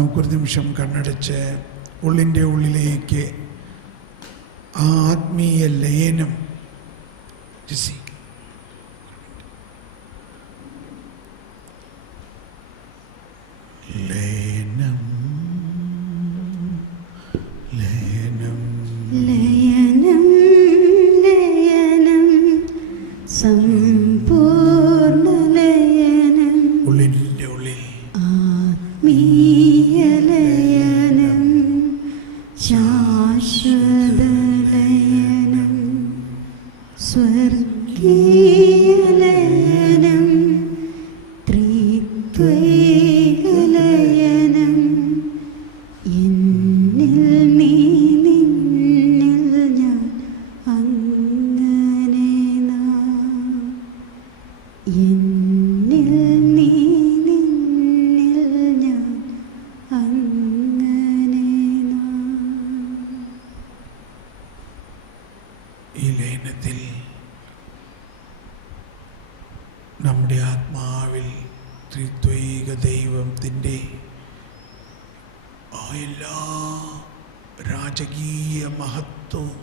നമുക്കൊരു നിമിഷം കണ്ണടച്ച് ഉള്ളിൻ്റെ ഉള്ളിലേക്ക് ആ ആത്മീയ ലയനം ലയനം ലയനം ലയനം ലയനം സമ്പൂർണ്ണ ലയനം ഉള്ളിൻ്റെ ഉള്ളിൽ ആത്മീയ ലയനം ശാശ്വത ലയനം സ്വർഗീയ ലയനം ത്രിത്വൈക ലയനം എന്നിൽ നീ നിന്നിൽ ഞാൻ അങ്ങനെ നാം എന്നിൽ നീ നിന്നിൽ ഞാൻ അങ്ങനെ നാം. ഈ ലയനത്തിൽ നമ്മുടെ ആത്മാവിൽ ത്രിത്വൈക ദൈവത്തിൻ്റെ ആ എല്ലാ രാജകീയ മഹത്വവും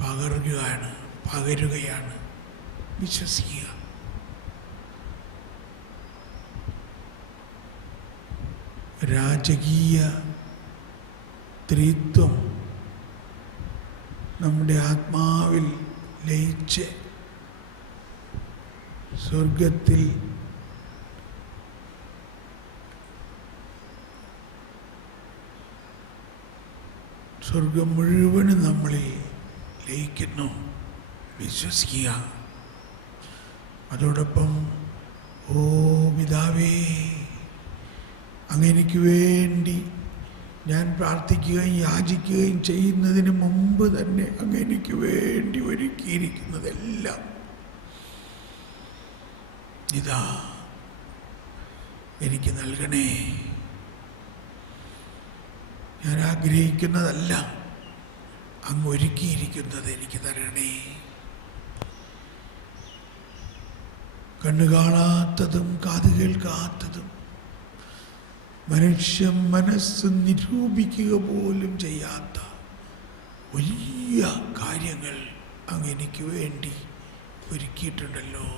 പകരുകയാണ്. വിശ്വസിക്കുക. രാജകീയ ത്രിത്വം നമ്മുടെ ആത്മാവിൽ ലയിച്ച് സ്വർഗത്തിൽ സ്വർഗം മുഴുവനും നമ്മളിൽ ലയിക്കുന്നു. വിശ്വസിക്കുക. അതോടൊപ്പം ഓ പിതാവേ, അങ്ങനെക്ക് വേണ്ടി ഞാൻ പ്രാർത്ഥിക്കുകയും യാചിക്കുകയും ചെയ്യുന്നതിന് മുമ്പ് തന്നെ അങ്ങനെക്ക് വേണ്ടി ഒരുക്കിയിരിക്കുന്നതെല്ലാം ഇതാ എനിക്ക് നൽകണേ. ഞാൻ ആഗ്രഹിക്കുന്നതല്ല, അങ്ങ് ഒരുക്കിയിരിക്കുന്നത് എനിക്ക് തരണേ. കണ്ണു കാണാത്തതും കാത് കേൾക്കാത്തതും മനുഷ്യ മനസ്സ് നിരൂപിക്കുക പോലും ചെയ്യാത്ത വലിയ കാര്യങ്ങൾ അങ്ങ് എനിക്ക് വേണ്ടി ഒരുക്കിയിട്ടുണ്ടല്ലോ.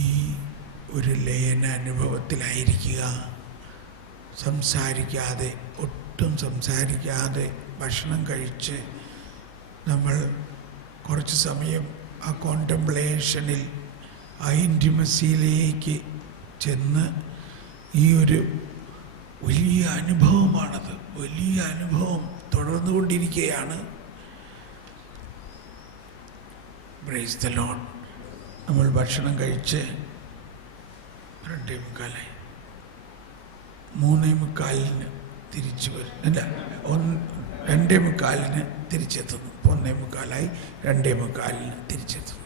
ഈ ഒരു ലയന അനുഭവത്തിലായിരിക്കുക. സംസാരിക്കാതെ, ഒട്ടും സംസാരിക്കാതെ ഭക്ഷണം കഴിച്ച് നമ്മൾ കുറച്ച് സമയം ആ കോണ്ടംപ്ലേഷനിൽ, ആ ഇൻറ്റിമസിയിലേക്ക് ചെന്ന് ഈ ഒരു വലിയ അനുഭവമാണത്. വലിയ അനുഭവം തുടർന്നുകൊണ്ടിരിക്കുകയാണ്. Praise the Lord. നമ്മൾ ഭക്ഷണം കഴിച്ച് 2:45 3:45 തിരിച്ചു വരും. അല്ല, 2:45 തിരിച്ചെത്തുന്നു. 1:45 2:45 തിരിച്ചെത്തുന്നു.